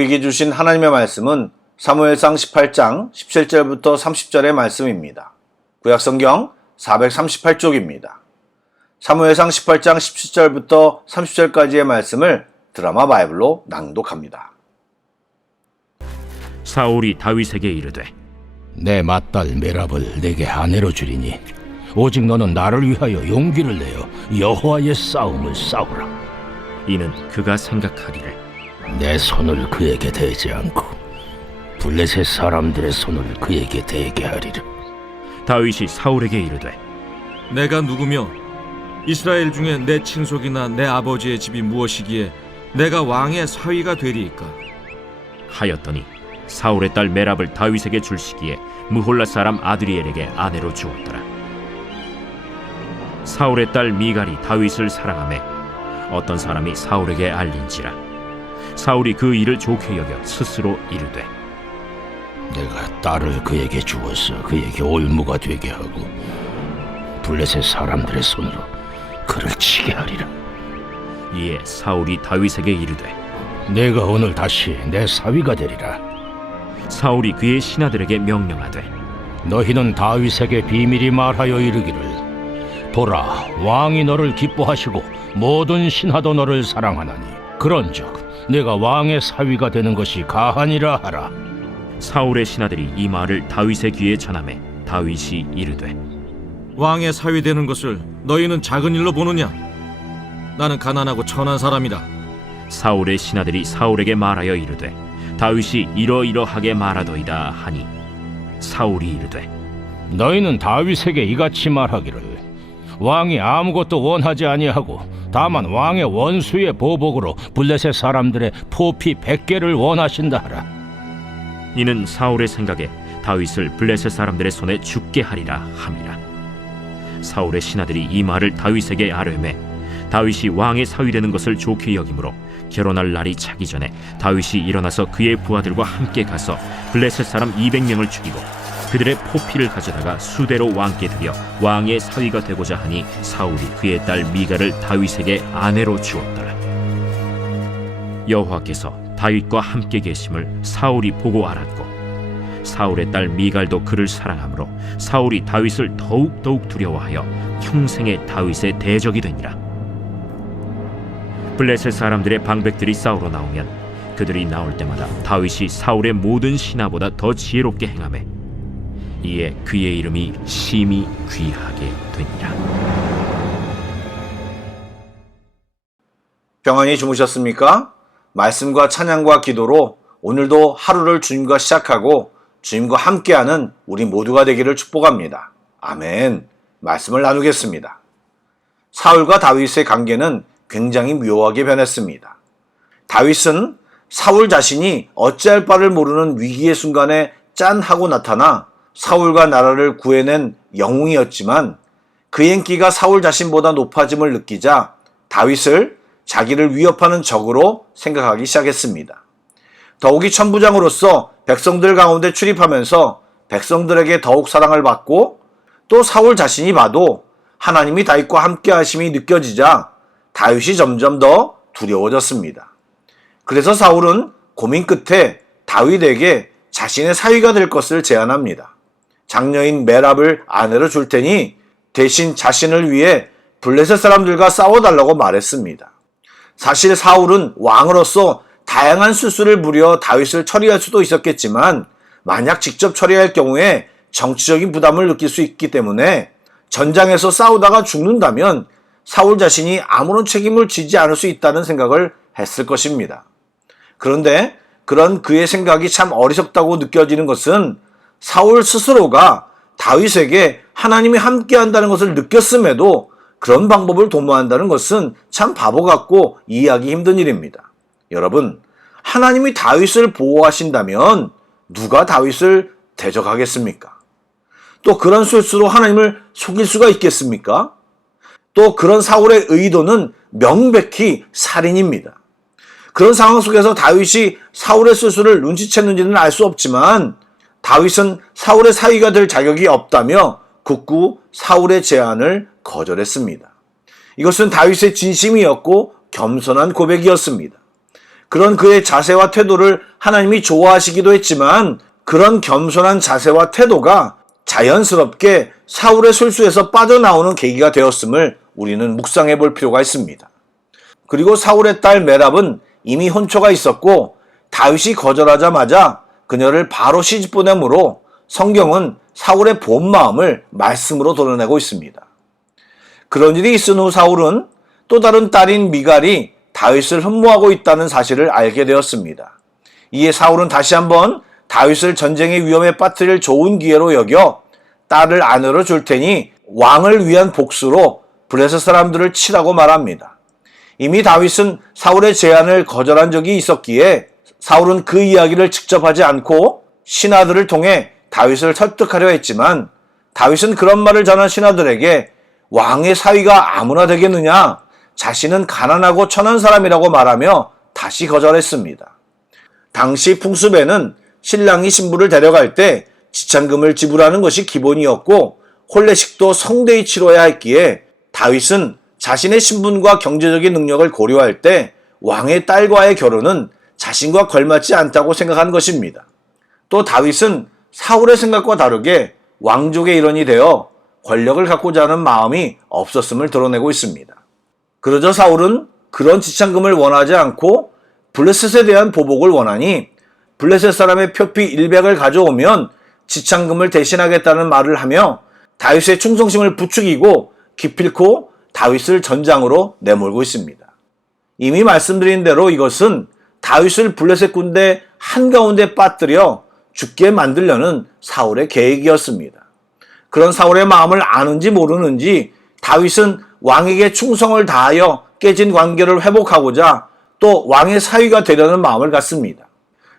우리에게 주신 하나님의 말씀은 사무엘상 18장 17절부터 30절의 말씀입니다. 구약성경 438쪽입니다. 사무엘상 18장 17절부터 30절까지의 말씀을 드라마 바이블로 낭독합니다. 사울이 다윗에게 이르되 내 맏딸 메랍을 내게 아내로 주리니 오직 너는 나를 위하여 용기를 내어 여호와의 싸움을 싸우라. 이는 그가 생각하기를 내 손을 그에게 대지 않고 블레셋 사람들의 손을 그에게 대게 하리라. 다윗이 사울에게 이르되 내가 누구며 이스라엘 중에 내 친속이나 내 아버지의 집이 무엇이기에 내가 왕의 사위가 되리이까? 하였더니 사울의 딸 메랍을 다윗에게 줄 시기에 무홀라 사람 아드리엘에게 아내로 주었더라. 사울의 딸 미갈이 다윗을 사랑하매 어떤 사람이 사울에게 알린지라. 사울이 그 일을 좋게 여겨 스스로 이르되 내가 딸을 그에게 주어서 그에게 올무가 되게 하고 블레셋 사람들의 손으로 그를 치게 하리라. 이에 사울이 다윗에게 이르되 내가 오늘 다시 내 사위가 되리라. 사울이 그의 신하들에게 명령하되 너희는 다윗에게 비밀히 말하여 이르기를 보라, 왕이 너를 기뻐하시고 모든 신하도 너를 사랑하나니 그런즉 내가 왕의 사위가 되는 것이 가하니라 하라. 사울의 신하들이 이 말을 다윗의 귀에 전하매 다윗이 이르되 왕의 사위 되는 것을 너희는 작은 일로 보느냐? 나는 가난하고 천한 사람이라. 사울의 신하들이 사울에게 말하여 이르되 다윗이 이러이러하게 말하더이다 하니 사울이 이르되 너희는 다윗에게 이같이 말하기를 왕이 아무것도 원하지 아니하고 다만 왕의 원수의 보복으로 블레셋 사람들의 포피 100개를 원하신다 하라. 이는 사울의 생각에 다윗을 블레셋 사람들의 손에 죽게 하리라 함이라. 사울의 신하들이 이 말을 다윗에게 아뢰매 다윗이 왕의 사위 되는 것을 좋게 여기므로 결혼할 날이 차기 전에 다윗이 일어나서 그의 부하들과 함께 가서 블레셋 사람 200명을 죽이고 그들의 포피를 가져다가 수대로 왕께 드려 왕의 사위가 되고자 하니 사울이 그의 딸 미갈을 다윗에게 아내로 주었더라. 여호와께서 다윗과 함께 계심을 사울이 보고 알았고 사울의 딸 미갈도 그를 사랑하므로 사울이 다윗을 더욱 두려워하여 평생에 다윗의 대적이 되니라. 블레셋 사람들의 방백들이 싸우러 나오면 그들이 나올 때마다 다윗이 사울의 모든 신하보다 더 지혜롭게 행하매 이에 그의 이름이 심히 귀하게 되니라. 평안히 주무셨습니까? 말씀과 찬양과 기도로 오늘도 하루를 주님과 시작하고 주님과 함께하는 우리 모두가 되기를 축복합니다. 아멘. 말씀을 나누겠습니다. 사울과 다윗의 관계는 굉장히 묘하게 변했습니다. 다윗은 사울 자신이 어찌할 바를 모르는 위기의 순간에 짠 하고 나타나 사울과 나라를 구해낸 영웅이었지만 그의 인기가 사울 자신보다 높아짐을 느끼자 다윗을 자기를 위협하는 적으로 생각하기 시작했습니다. 더욱이 천부장으로서 백성들 가운데 출입하면서 백성들에게 더욱 사랑을 받고 또 사울 자신이 봐도 하나님이 다윗과 함께 하심이 느껴지자 다윗이 점점 더 두려워졌습니다. 그래서 사울은 고민 끝에 다윗에게 자신의 사위가 될 것을 제안합니다. 장녀인 메랍을 아내로 줄 테니 대신 자신을 위해 블레셋 사람들과 싸워달라고 말했습니다. 사실 사울은 왕으로서 다양한 수술을 부려 다윗을 처리할 수도 있었겠지만 만약 직접 처리할 경우에 정치적인 부담을 느낄 수 있기 때문에 전장에서 싸우다가 죽는다면 사울 자신이 아무런 책임을 지지 않을 수 있다는 생각을 했을 것입니다. 그런데 그런 그의 생각이 참 어리석다고 느껴지는 것은 사울 스스로가 다윗에게 하나님이 함께한다는 것을 느꼈음에도 그런 방법을 도모한다는 것은 참 바보 같고 이해하기 힘든 일입니다. 여러분, 하나님이 다윗을 보호하신다면 누가 다윗을 대적하겠습니까? 또 그런 술수로 하나님을 속일 수가 있겠습니까? 또 그런 사울의 의도는 명백히 살인입니다. 그런 상황 속에서 다윗이 사울의 술수를 눈치챘는지는 알 수 없지만 다윗은 사울의 사위가 될 자격이 없다며 굳고 사울의 제안을 거절했습니다. 이것은 다윗의 진심이었고 겸손한 고백이었습니다. 그런 그의 자세와 태도를 하나님이 좋아하시기도 했지만 그런 겸손한 자세와 태도가 자연스럽게 사울의 술수에서 빠져나오는 계기가 되었음을 우리는 묵상해 볼 필요가 있습니다. 그리고 사울의 딸 메랍은 이미 혼처가 있었고 다윗이 거절하자마자 그녀를 바로 시집 보내므로 성경은 사울의 본 마음을 말씀으로 드러내고 있습니다. 그런 일이 있은 후 사울은 또 다른 딸인 미갈이 다윗을 흠모하고 있다는 사실을 알게 되었습니다. 이에 사울은 다시 한번 다윗을 전쟁의 위험에 빠뜨릴 좋은 기회로 여겨 딸을 아내로 줄 테니 왕을 위한 복수로 블레셋 사람들을 치라고 말합니다. 이미 다윗은 사울의 제안을 거절한 적이 있었기에 사울은 그 이야기를 직접 하지 않고 신하들을 통해 다윗을 설득하려 했지만 다윗은 그런 말을 전한 신하들에게 왕의 사위가 아무나 되겠느냐? 자신은 가난하고 천한 사람이라고 말하며 다시 거절했습니다. 당시 풍습에는 신랑이 신부를 데려갈 때 지참금을 지불하는 것이 기본이었고 혼례식도 성대히 치러야 했기에 다윗은 자신의 신분과 경제적인 능력을 고려할 때 왕의 딸과의 결혼은 자신과 걸맞지 않다고 생각한 것입니다. 또 다윗은 사울의 생각과 다르게 왕족의 일원이 되어 권력을 갖고자 하는 마음이 없었음을 드러내고 있습니다. 그러자 사울은 그런 지참금을 원하지 않고 블레셋에 대한 보복을 원하니 블레셋 사람의 표피 100을 가져오면 지참금을 대신하겠다는 말을 하며 다윗의 충성심을 부추기고 기필코 다윗을 전장으로 내몰고 있습니다. 이미 말씀드린 대로 이것은 다윗을 블레셋 군대 한가운데 빠뜨려 죽게 만들려는 사울의 계획이었습니다. 그런 사울의 마음을 아는지 모르는지 다윗은 왕에게 충성을 다하여 깨진 관계를 회복하고자 또 왕의 사위가 되려는 마음을 갖습니다.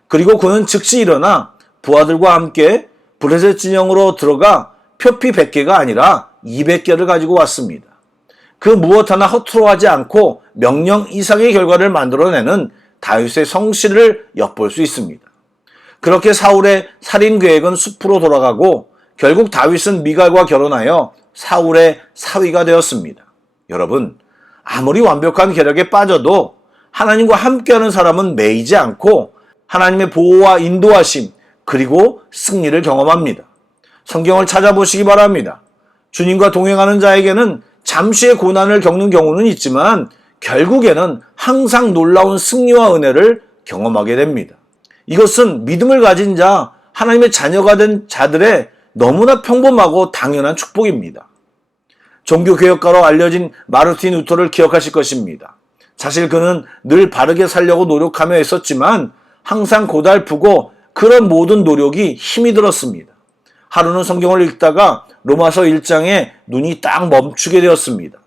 그리고 그는 즉시 일어나 부하들과 함께 블레셋 진영으로 들어가 표피 100개가 아니라 200개를 가지고 왔습니다. 그 무엇 하나 허투루 하지 않고 명령 이상의 결과를 만들어내는 다윗의 성실을 엿볼 수 있습니다. 그렇게 사울의 살인 계획은 숲으로 돌아가고 결국 다윗은 미갈과 결혼하여 사울의 사위가 되었습니다. 여러분, 아무리 완벽한 계략에 빠져도 하나님과 함께하는 사람은 매이지 않고 하나님의 보호와 인도하심 그리고 승리를 경험합니다. 성경을 찾아보시기 바랍니다. 주님과 동행하는 자에게는 잠시의 고난을 겪는 경우는 있지만 결국에는 항상 놀라운 승리와 은혜를 경험하게 됩니다. 이것은 믿음을 가진 자, 하나님의 자녀가 된 자들의 너무나 평범하고 당연한 축복입니다. 종교개혁가로 알려진 마르틴 루터를 기억하실 것입니다. 사실 그는 늘 바르게 살려고 노력하며 했었지만 항상 고달프고 그런 모든 노력이 힘이 들었습니다. 하루는 성경을 읽다가 로마서 1장에 눈이 딱 멈추게 되었습니다.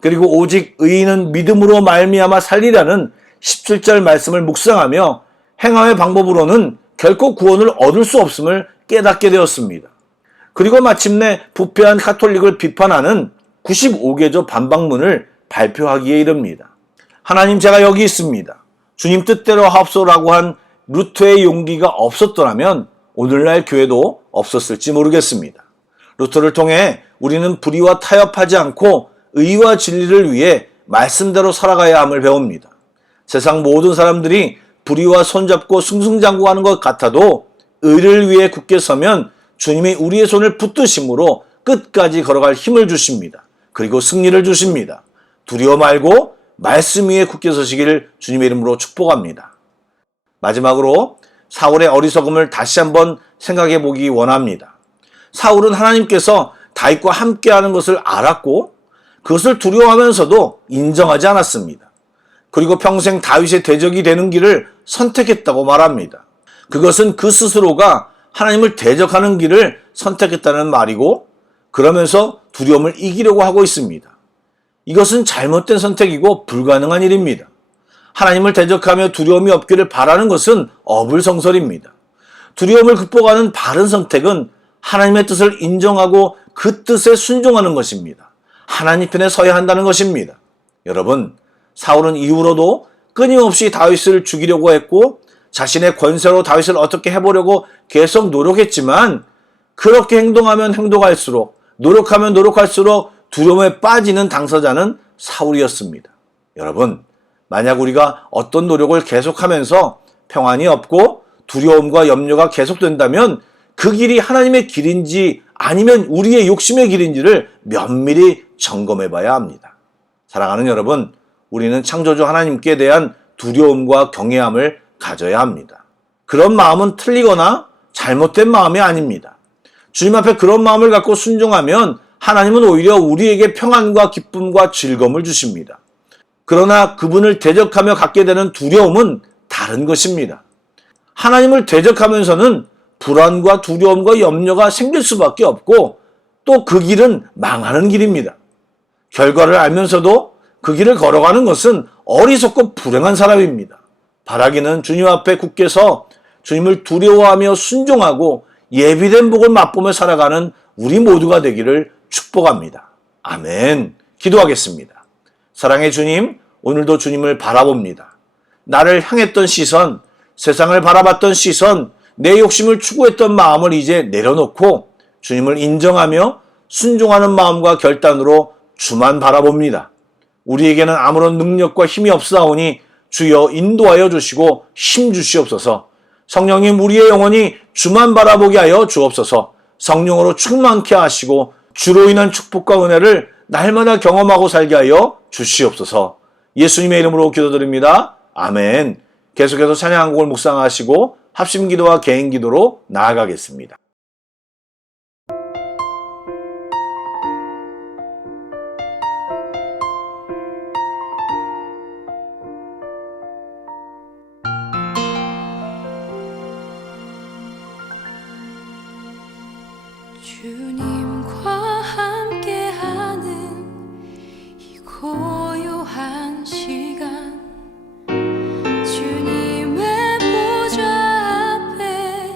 그리고 오직 의인은 믿음으로 말미암아 살리라는 17절 말씀을 묵상하며 행함의 방법으로는 결코 구원을 얻을 수 없음을 깨닫게 되었습니다. 그리고 마침내 부패한 가톨릭을 비판하는 95개조 반박문을 발표하기에 이릅니다. 하나님, 제가 여기 있습니다. 주님 뜻대로 하옵소라고 한 루터의 용기가 없었더라면 오늘날 교회도 없었을지 모르겠습니다. 루터를 통해 우리는 불의와 타협하지 않고 의와 진리를 위해 말씀대로 살아가야 함을 배웁니다. 세상 모든 사람들이 불의와 손잡고 승승장구하는 것 같아도 의를 위해 굳게 서면 주님이 우리의 손을 붙드심으로 끝까지 걸어갈 힘을 주십니다. 그리고 승리를 주십니다. 두려워 말고 말씀 위에 굳게 서시기를 주님의 이름으로 축복합니다. 마지막으로 사울의 어리석음을 다시 한번 생각해 보기 원합니다. 사울은 하나님께서 다윗과 함께하는 것을 알았고 그것을 두려워하면서도 인정하지 않았습니다. 그리고 평생 다윗의 대적이 되는 길을 선택했다고 말합니다. 그것은 그 스스로가 하나님을 대적하는 길을 선택했다는 말이고 그러면서 두려움을 이기려고 하고 있습니다. 이것은 잘못된 선택이고 불가능한 일입니다. 하나님을 대적하며 두려움이 없기를 바라는 것은 어불성설입니다. 두려움을 극복하는 바른 선택은 하나님의 뜻을 인정하고 그 뜻에 순종하는 것입니다. 하나님 편에 서야 한다는 것입니다. 여러분, 사울은 이후로도 끊임없이 다윗을 죽이려고 했고 자신의 권세로 다윗을 어떻게 해보려고 계속 노력했지만 그렇게 행동하면 행동할수록 노력하면 노력할수록 두려움에 빠지는 당사자는 사울이었습니다. 여러분, 만약 우리가 어떤 노력을 계속하면서 평안이 없고 두려움과 염려가 계속된다면 그 길이 하나님의 길인지 아니면 우리의 욕심의 길인지를 면밀히 점검해 봐야 합니다. 사랑하는 여러분, 우리는 창조주 하나님께 대한 두려움과 경외함을 가져야 합니다. 그런 마음은 틀리거나 잘못된 마음이 아닙니다. 주님 앞에 그런 마음을 갖고 순종하면 하나님은 오히려 우리에게 평안과 기쁨과 즐거움을 주십니다. 그러나 그분을 대적하며 갖게 되는 두려움은 다른 것입니다. 하나님을 대적하면서는 불안과 두려움과 염려가 생길 수밖에 없고 또 그 길은 망하는 길입니다. 결과를 알면서도 그 길을 걸어가는 것은 어리석고 불행한 사람입니다. 바라기는 주님 앞에 굳게 서 주님을 두려워하며 순종하고 예비된 복을 맛보며 살아가는 우리 모두가 되기를 축복합니다. 아멘. 기도하겠습니다. 사랑의 주님, 오늘도 주님을 바라봅니다. 나를 향했던 시선, 세상을 바라봤던 시선, 내 욕심을 추구했던 마음을 이제 내려놓고 주님을 인정하며 순종하는 마음과 결단으로 주만 바라봅니다. 우리에게는 아무런 능력과 힘이 없사오니 주여 인도하여 주시고 힘 주시옵소서. 성령님, 우리의 영혼이 주만 바라보게 하여 주옵소서. 성령으로 충만케 하시고 주로 인한 축복과 은혜를 날마다 경험하고 살게 하여 주시옵소서. 예수님의 이름으로 기도드립니다. 아멘. 계속해서 찬양 한 곡을 묵상하시고 합심기도와 개인기도로 나아가겠습니다. 주님과 함께하는 이 고요한 시간, 주님의 보좌 앞에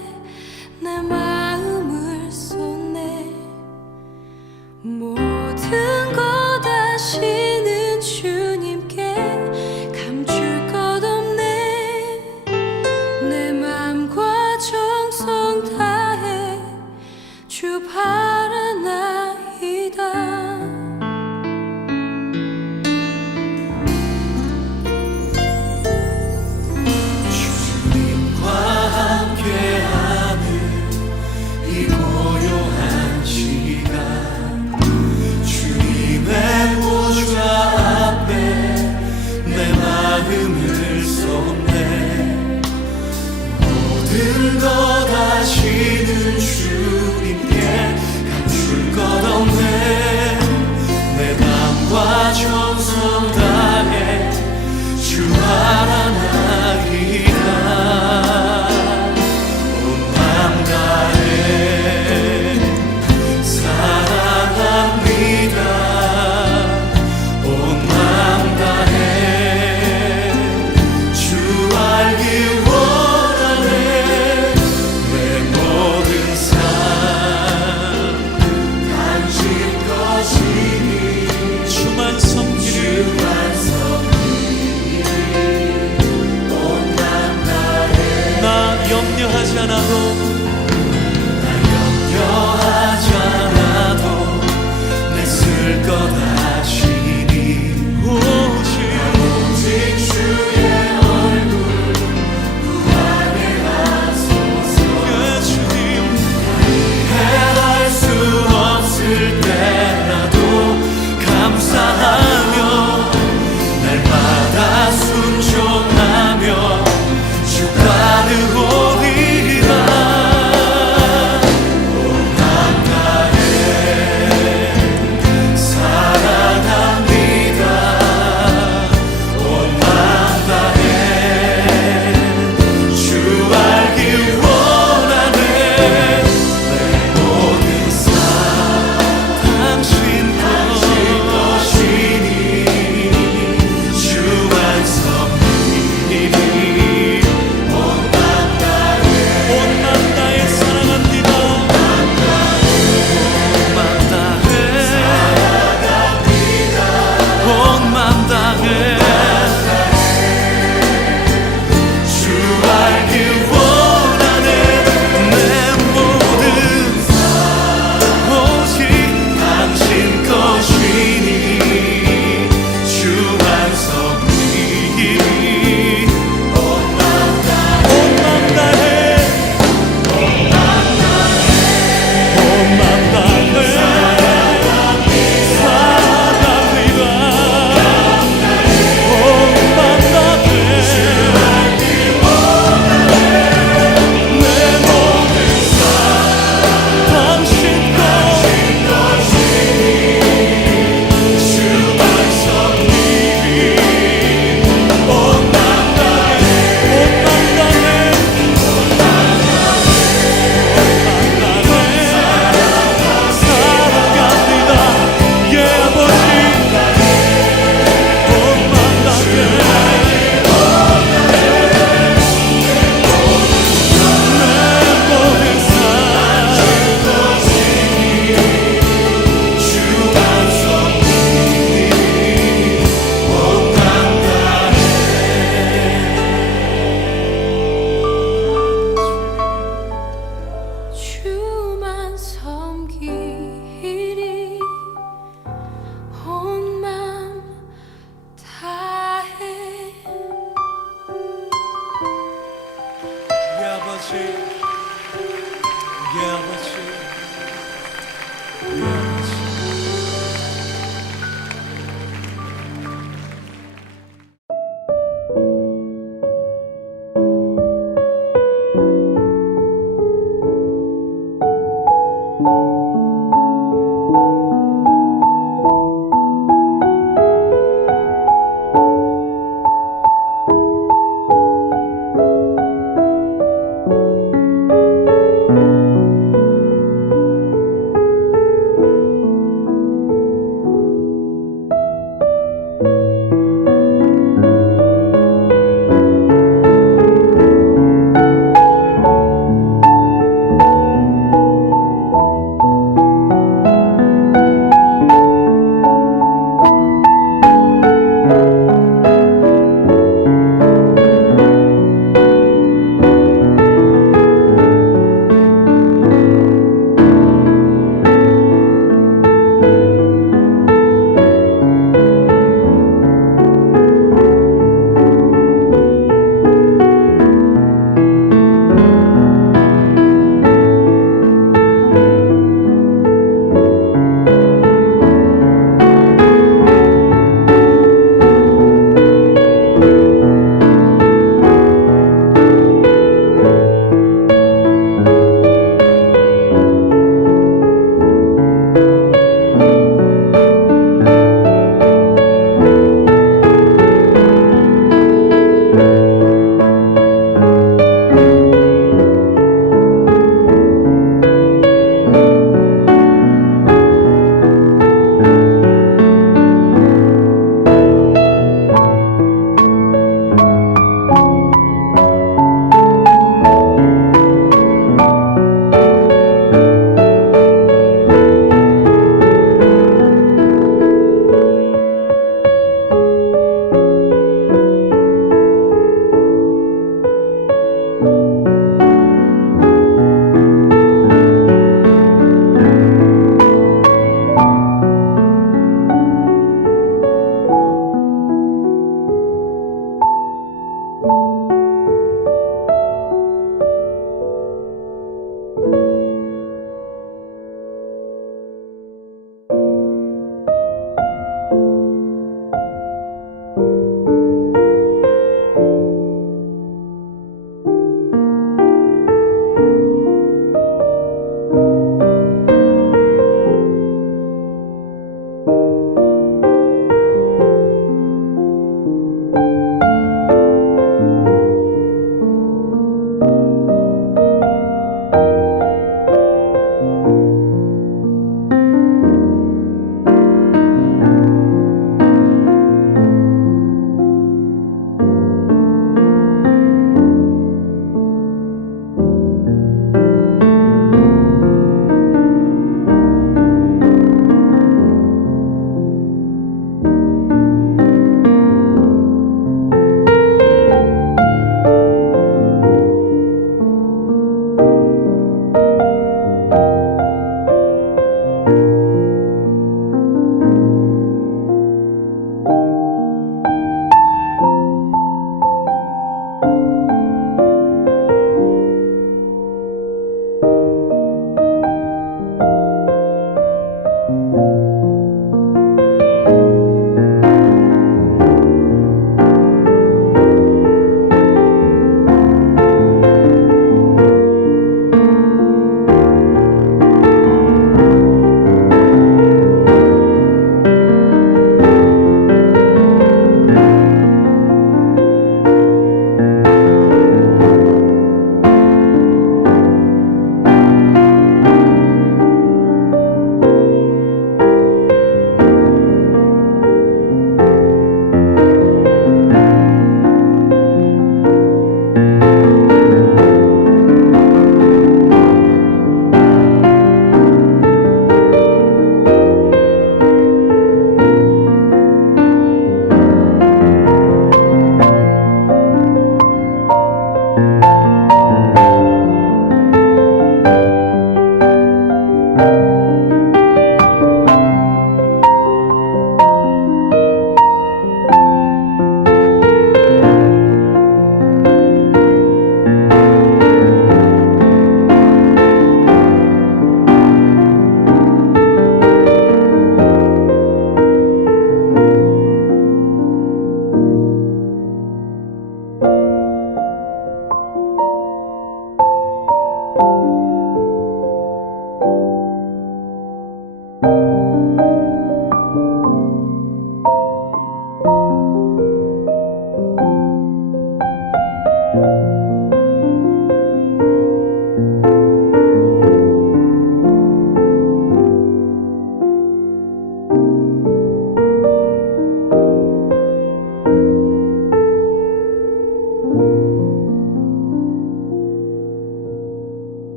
내 마음을 쏟네. 모든 것 아시는 주님께 감출 것 없네. 내 맘과 정성 다해 주 바라나이다.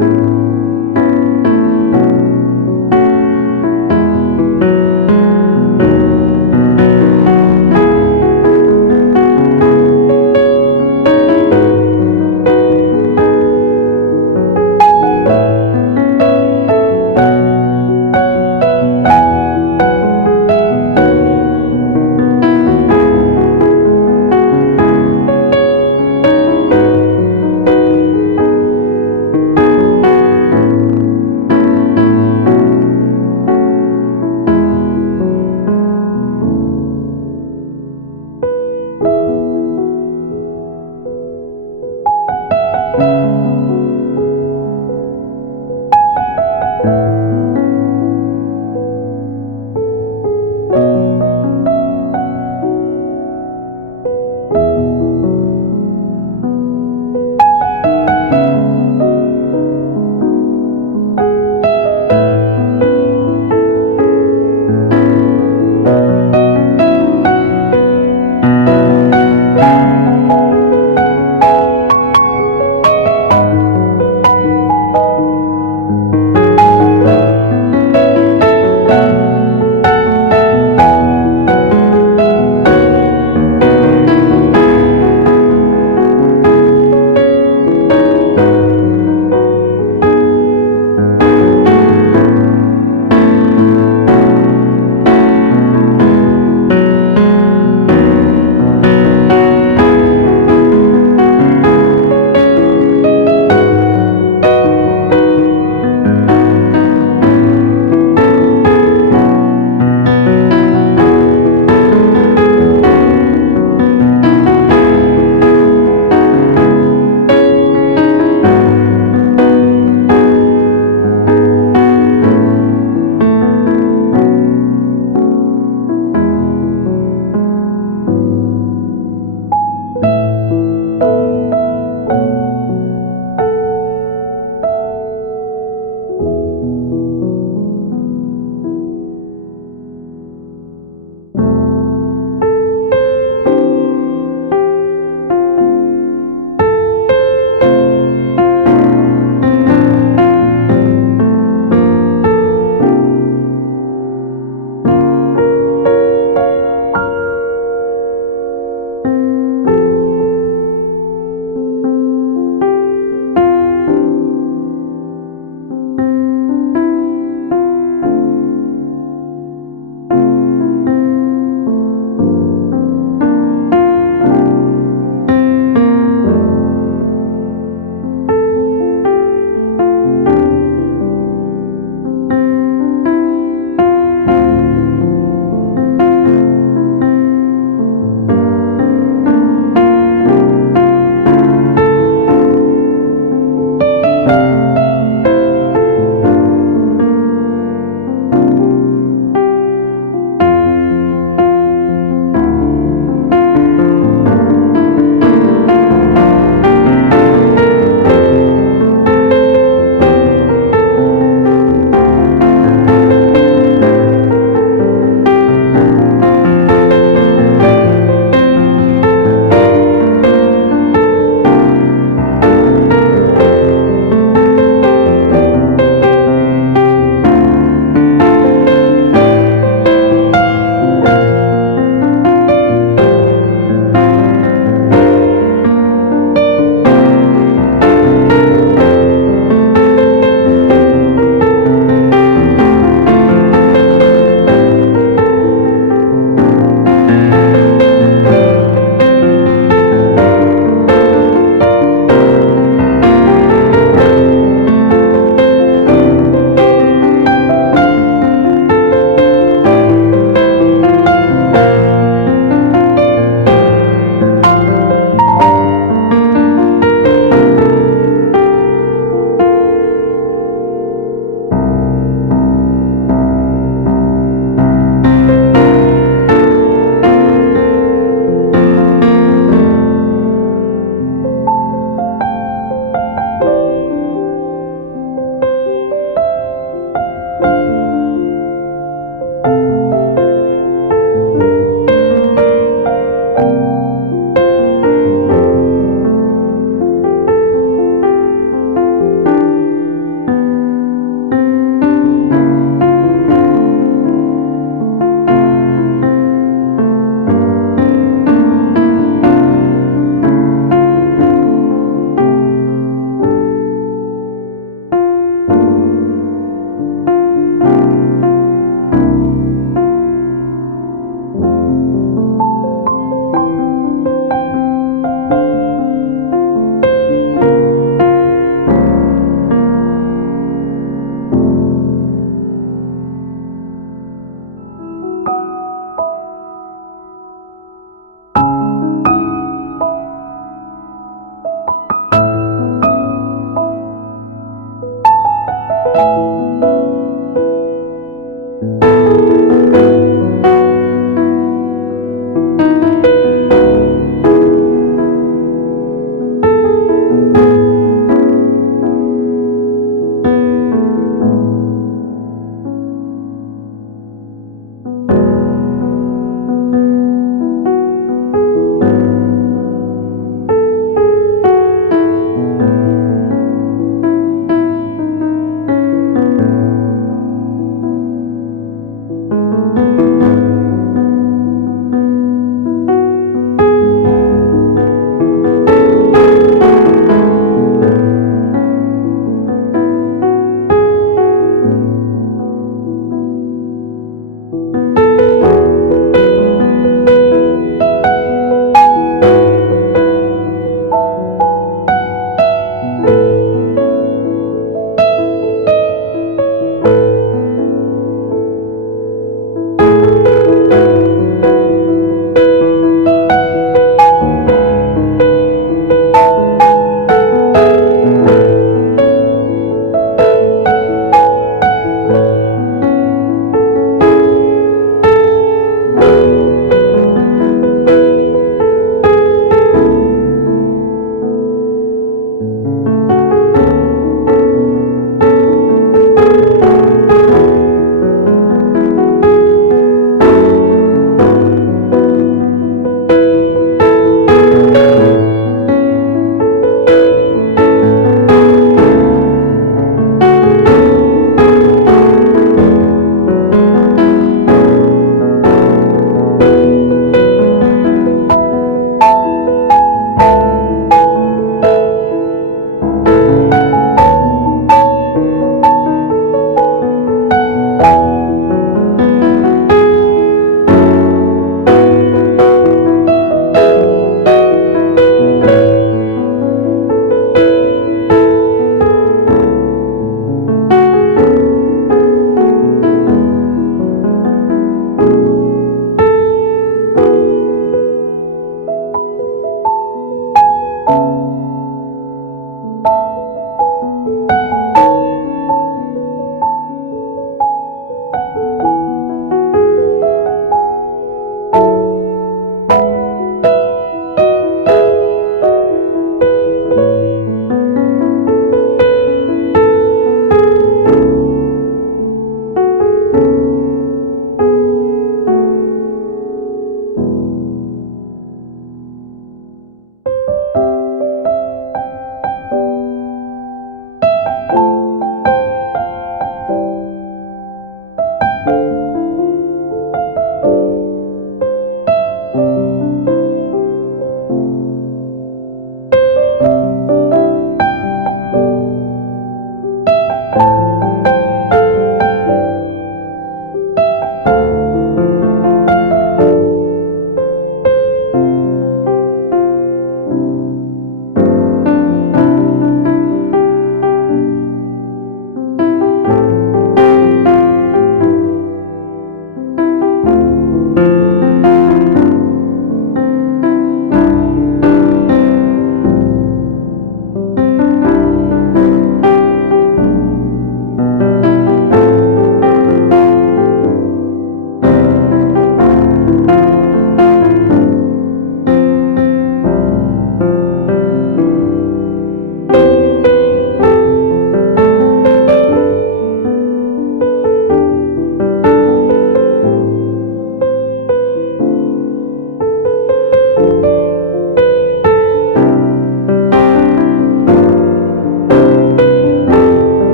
주